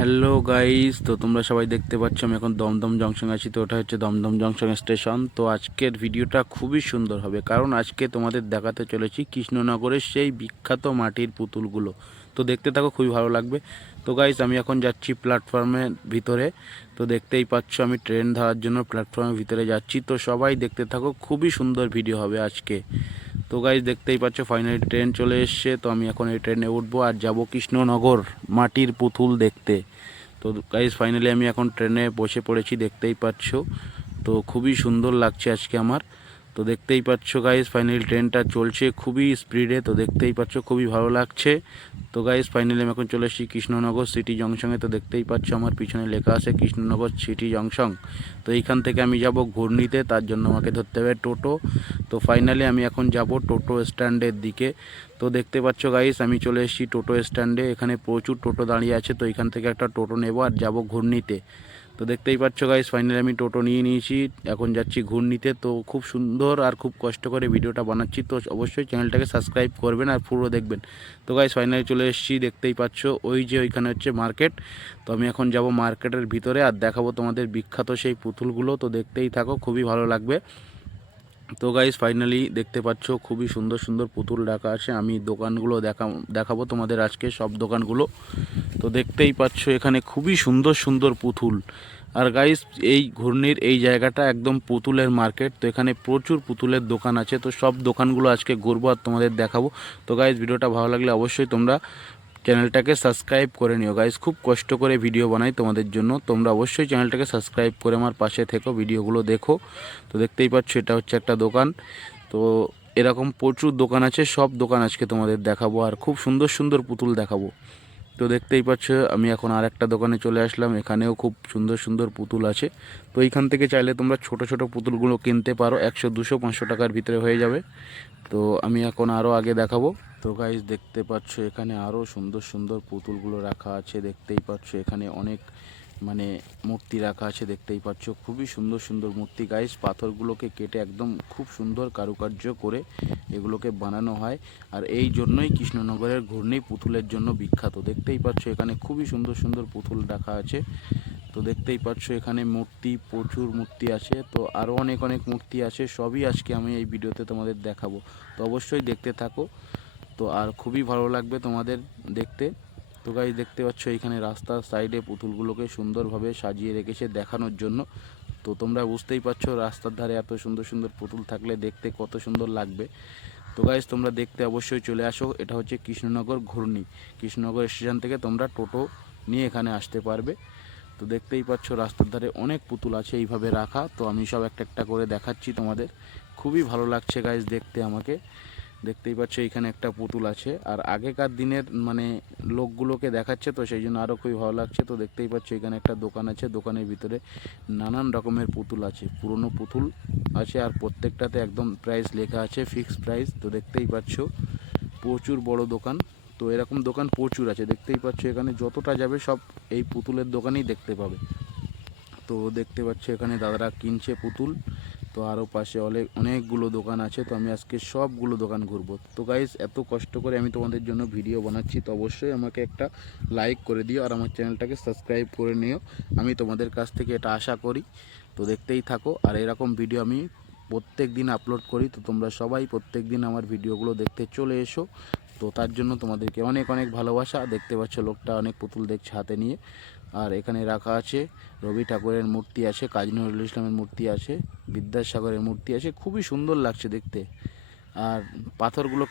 Hello guys, তো তোমরা সবাই দেখতে পাচ্ছ আমি এখন দমদম জংশন আছি। তো ওটা হচ্ছে দমদম জংশন স্টেশন। তো আজকের ভিডিওটা খুবই সুন্দর হবে, কারণ আজকে তোমাদের দেখাতে চলেছি কৃষ্ণনগরের সেই বিখ্যাত মাটির পুতুলগুলো। তো দেখতে থাকো, খুবই ভালো লাগবে। তো গাইস, আমি এখন যাচ্ছি প্ল্যাটফর্মের ভিতরে। তো দেখতেই পাচ্ছ আমি ট্রেন ধরার জন্য প্ল্যাটফর্মের ভিতরে যাচ্ছি। তো সবাই দেখতে থাকো, খুবই সুন্দর ভিডিও হবে আজকে। তো গাইজ দেখতেই পাচ্ছ ফাইনালি ট্রেন চলে এসছে। তো আমি এখন এই ট্রেনে উঠবো আর যাব কৃষ্ণনগর মাটির পুতুল দেখতে। তো গাইজ ফাইনালি আমি এখন ট্রেনে বসে পড়েছি, দেখতেই পাচ্ছ। তো খুবই সুন্দর লাগছে আজকে আমার। তো দেখতেই পাচ্ছ গাইজ ফাইনালি ট্রেনটা চলছে খুবই স্পিডে। তো দেখতেই পাচ্ছ খুবই ভালো লাগছে। তো গাইজ ফাইনালি আমি এখন চলে এসেছি কৃষ্ণনগর সিটি জংশনে। তো দেখতেই পাচ্ছ আমার পিছনে লেখা আছে কৃষ্ণনগর সিটি জংশন। তো এইখান থেকে আমি যাব ঘূর্ণিতে, তার জন্য আমাকে ধরতে হবে টোটো। তো ফাইনালি আমি এখন যাব টোটো স্ট্যান্ডের দিকে। তো দেখতে পাচ্ছ গাইস আমি চলে এসেছি টোটো স্ট্যান্ডে। এখানে প্রচুর টোটো দাঁড়িয়ে আছে। তো এখান থেকে একটা টোটো নেব আর যাব ঘূর্ণিতে। তো দেখতেই পাচ্ছ গাইস ফাইনালি আমি টোটো নিয়ে নিয়েছি, এখন যাচ্ছি ঘূর্ণিতে। তো খুব সুন্দর আর খুব কষ্ট করে ভিডিওটা বানাচ্ছি। তো অবশ্যই চ্যানেলটাকে সাবস্ক্রাইব করবেন আর পুরো দেখবেন। তো গাইস ফাইনালি চলে এসেছি, দেখতেই পাচ্ছ ওই যে ওইখানে হচ্ছে মার্কেট। তো আমি এখন যাব মার্কেটের ভিতরে আর দেখাবো তোমাদের বিখ্যাত সেই পুতুলগুলো। তো দেখতেই থাকো, খুবই ভালো লাগবে। তো গাইস ফাইনালি দেখতে পাচ্ছ খুবই সুন্দর সুন্দর পুতুল রাখা আছে। আমি দোকানগুলো দেখাবো তোমাদের আজকে সব দোকানগুলো। তো দেখতেই পাচ্ছ এখানে খুবই সুন্দর সুন্দর পুতুল। আর গাইস এই ঘূর্ণির এই জায়গাটা একদম পুতুলের মার্কেট। তো এখানে প্রচুর পুতুলের দোকান আছে। তো সব দোকানগুলো আজকে ঘুরবো আর তোমাদের দেখাবো। তো গাইস ভিডিওটা ভালো লাগলে অবশ্যই তোমরা চ্যানেলটাকে সাবস্ক্রাইব করে নিও। গাইস খুব কষ্ট করে ভিডিও বানাই তোমাদের জন্য, তোমরা অবশ্যই চ্যানেলটাকে সাবস্ক্রাইব করে আমার পাশে থেকো, ভিডিওগুলো দেখো। তো দেখতেই পাচ্ছ এটা হচ্ছে একটা দোকান। তো এরকম প্রচুর দোকান আছে, সব দোকান আজকে তোমাদের দেখাবো আর খুব সুন্দর সুন্দর পুতুল দেখাবো। তো দেখতেই পাচ্ছ আমি এখন আর একটা দোকানে চলে আসলাম, এখানেও খুব সুন্দর সুন্দর পুতুল আছে। তো এইখান থেকে চাইলে তোমরা ছোট ছোট পুতুলগুলো কিনতে পারো, 100 200 500 টাকার ভিতরে হয়ে যাবে। তো আমি এখন আরও আগে দেখাবো। তো গাইজ দেখতে পাচ্ছ এখানে আরও সুন্দর সুন্দর পুতুলগুলো রাখা আছে। দেখতেই পাচ্ছ এখানে অনেক মূর্তি রাখা আছে। দেখতেই পাচ্ছ খুবই সুন্দর সুন্দর মূর্তি। গাইজ পাথরগুলোকে কেটে একদম খুব সুন্দর কারুকার্য করে এগুলোকে বানানো হয়। আর এই জন্যই কৃষ্ণনগরের ঘূর্ণি পুতুলের জন্য বিখ্যাত। দেখতেই পাচ্ছ এখানে খুবই সুন্দর সুন্দর পুতুল রাখা আছে। তো দেখতেই পাচ্ছ এখানে মূর্তি, প্রচুর মূর্তি আছে। তো আরও অনেক অনেক মূর্তি আছে, সবই আজকে আমি এই ভিডিওতে তোমাদের দেখাবো। তো অবশ্যই দেখতে থাকো। তো আর খুবই ভালো লাগবে তোমাদের দেখতে। তো গাইস দেখতে পাচ্ছ এখানে রাস্তার সাইডে পুতুলগুলোকে সুন্দরভাবে সাজিয়ে রেখেছে দেখানোর জন্য। তো তোমরা বুঝতেই পারছো রাস্তার ধারে এত সুন্দর সুন্দর পুতুল থাকলে দেখতে কত সুন্দর লাগবে। তো গাইস তোমরা দেখতে অবশ্যই চলে আসো। এটা হচ্ছে কৃষ্ণনগর ঘূর্ণি। কৃষ্ণনগর স্টেশন থেকে তোমরা টোটো নিয়ে এখানে আসতে পারবে। তো দেখতেই পাচ্ছ রাস্তার ধারে অনেক পুতুল আছে এইভাবে রাখা। তো আমি সব একটা একটা করে দেখাচ্ছি তোমাদের। খুবই ভালো লাগছে গাইস দেখতে আমাকে। দেখতেই পাচ্ছ এখানে একটা পুতুল আছে আর আগেকার দিনের লোকগুলোকে দেখাচ্ছে, তো সেই জন্য আরও খুবই ভালো লাগছে। তো দেখতেই পাচ্ছ এখানে একটা দোকান আছে, দোকানের ভিতরে নানান রকমের পুতুল আছে, পুরনো পুতুল আছে আর প্রত্যেকটাতে একদম প্রাইস লেখা আছে, ফিক্সড প্রাইস। তো দেখতেই পাচ্ছ প্রচুর বড় দোকান। তো এরকম দোকান প্রচুর আছে। দেখতেই পাচ্ছ এখানে যতটা যাবে সব এই পুতুলের দোকানেই দেখতে পাবে। তো দেখতে পাচ্ছ এখানে দাদারা কিনছে পুতুল। তো আরও পাশে অনেকগুলো দোকান আছে। তো আমি আজকে সবগুলো দোকান ঘুরবো। তো গাইস এত কষ্ট করে আমি তোমাদের জন্য ভিডিও বানাচ্ছি, তো অবশ্যই আমাকে একটা লাইক করে দিও আর আমার চ্যানেলটাকে সাবস্ক্রাইব করে নিও। আমি তোমাদের কাছ থেকে এটা আশা করি। তো দেখতেই থাকো। আর এরকম ভিডিও আমি প্রত্যেক দিন আপলোড করি। তো তোমরা সবাই প্রত্যেক দিন আমার ভিডিওগুলো দেখতে চলে এসো। তো তার জন্য তোমাদেরকে অনেক অনেক ভালোবাসা। দেখতে পাচ্ছ লোকটা অনেক পুতুল দেখছে হাতে নিয়ে। আর এখানে রাখা আছে রবি ঠাকুরের মূর্তি আছে, কাজী নজরুল ইসলামের মূর্তি আছে, বিদ্যাসাগরের মূর্তি আছে। খুবই সুন্দর লাগছে দেখতে। আর পাথরগুলো